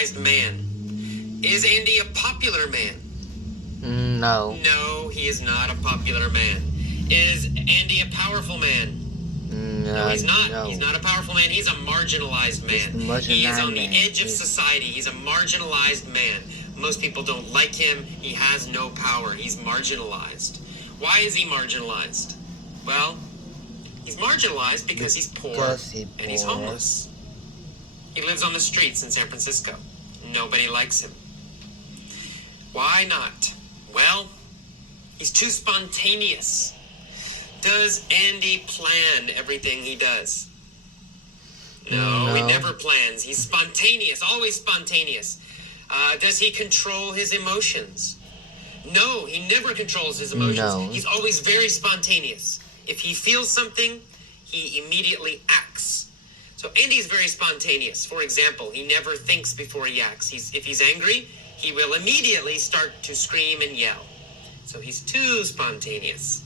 Man. Is Andy a popular man? No. No, he is not a popular man. Is Andy a powerful man? No, he's not. No. He's not a powerful man. He's a marginalized man. He is on the edge of society. He's a marginalized man. Most people don't like him. He has no power. He's marginalized. Why is he marginalized? Well, he's marginalized because he's poor and he's homeless. He lives on the streets in San Francisco. Nobody likes him. Why not? Well, he's too spontaneous. Does Andy plan everything he does? No, he never plans. He's spontaneous, always spontaneous. Does he control his emotions? No, he never controls his emotions. No. He's always very spontaneous. If he feels something, he immediately acts. So Andy's very spontaneous. For example, he never thinks before he acts. If he's angry, he will immediately start to scream and yell. So he's too spontaneous.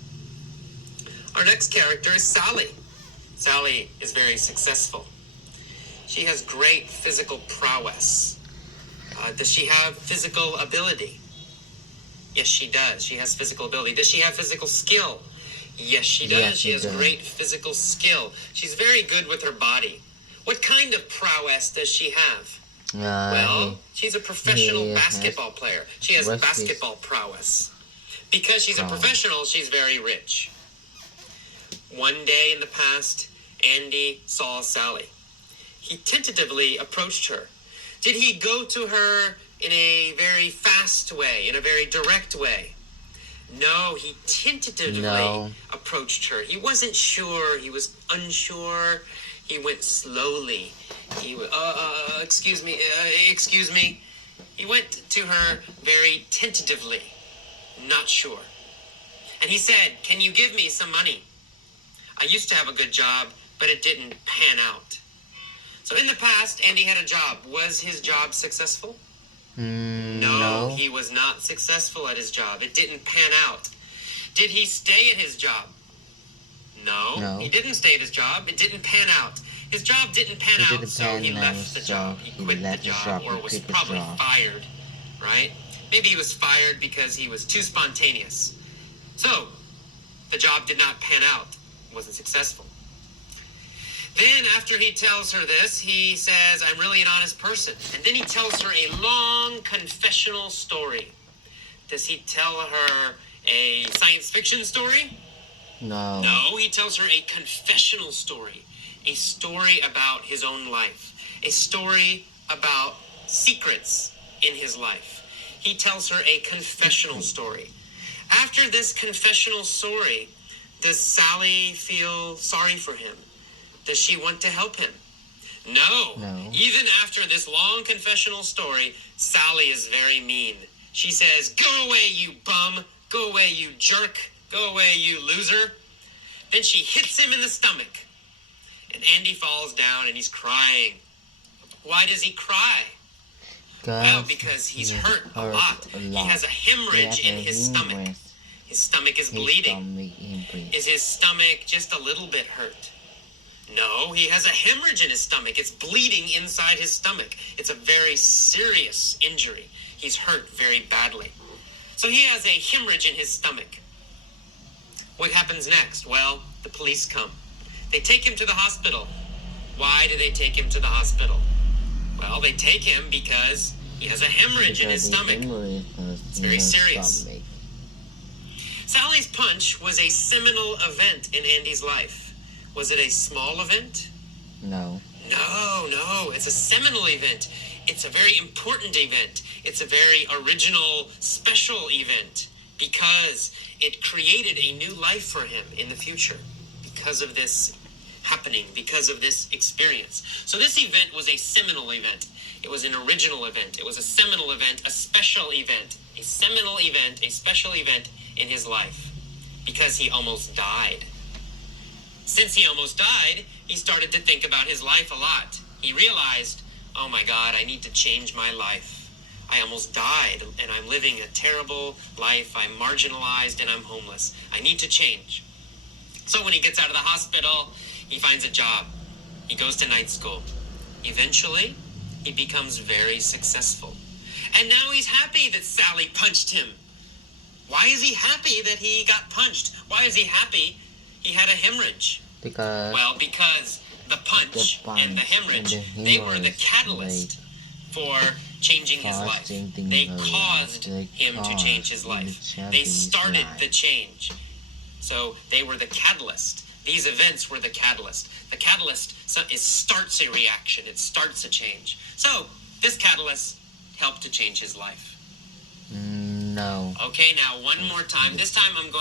Our next character is Sally. Sally is very successful. She has great physical prowess. Does she have physical ability? Yes, she does. She has physical ability. Does she have physical skill? Yes, she does. Yes, she has great physical skill. She's very good with her body. What kind of prowess does she have? Well, she's a professional basketball player. She has basketball prowess. Because she's a professional, she's very rich. One day in the past, Andy saw Sally. He tentatively approached her. Did he go to her in a very fast way, in a very direct way? No, he tentatively approached her. He wasn't sure. He was unsure. He went slowly. Excuse me. He went to her very tentatively, not sure. And he said, "Can you give me some money? I used to have a good job, but it didn't pan out." So in the past, Andy had a job. Was his job successful? No, he was not successful at his job. It didn't pan out. Did he stay at his job? No, he didn't stay at his job. It didn't pan out. His job didn't pan out, so he left the job. He quit the job, or was probably fired, right? Maybe he was fired because he was too spontaneous. So, the job did not pan out. It wasn't successful. Then, after he tells her this, he says, "I'm really an honest person." And then he tells her a long confessional story. Does he tell her a science fiction story? No, he tells her a confessional story. A story about his own life. A story about secrets in his life. He tells her a confessional story. After this confessional story, does Sally feel sorry for him? Does she want to help him? No. Even after this long confessional story, Sally is very mean. She says, "Go away, you bum. Go away, you jerk. Go away, you loser." Then she hits him in the stomach. And Andy falls down and he's crying. Why does he cry? Well, because he's hurt a lot. He has a hemorrhage in his stomach. His stomach is bleeding. Is his stomach just a little bit hurt? No, he has a hemorrhage in his stomach. It's bleeding inside his stomach. It's a very serious injury. He's hurt very badly. So he has a hemorrhage in his stomach. What happens next? Well, the police come. They take him to the hospital. Why do they take him to the hospital? Well, they take him because he has a hemorrhage in his stomach. It's very serious. Sally's punch was a seminal event in Andy's life. Was it a small event? No. No. It's a seminal event. It's a very important event. It's a very original, special event because it created a new life for him in the future because of this happening, because of this experience. So this event was a seminal event. It was an original event. It was a seminal event, a special event, a seminal event, a special event in his life because he almost died. Since he almost died, he started to think about his life a lot. He realized, oh my God, I need to change my life. I almost died and I'm living a terrible life. I'm marginalized and I'm homeless. I need to change. So when he gets out of the hospital, he finds a job. He goes to night school. Eventually, he becomes very successful. And now he's happy that Sally punched him. Why is he happy that he got punched? Why is he happy he had a hemorrhage? Well, because the punch and the hemorrhage, they were the catalyst for changing his life. They caused him to change his life. They started the change. So they were the catalyst. These events were the catalyst. The catalyst starts a reaction. It starts a change. So this catalyst helped to change his life. No. Okay, now one more time. This time I'm going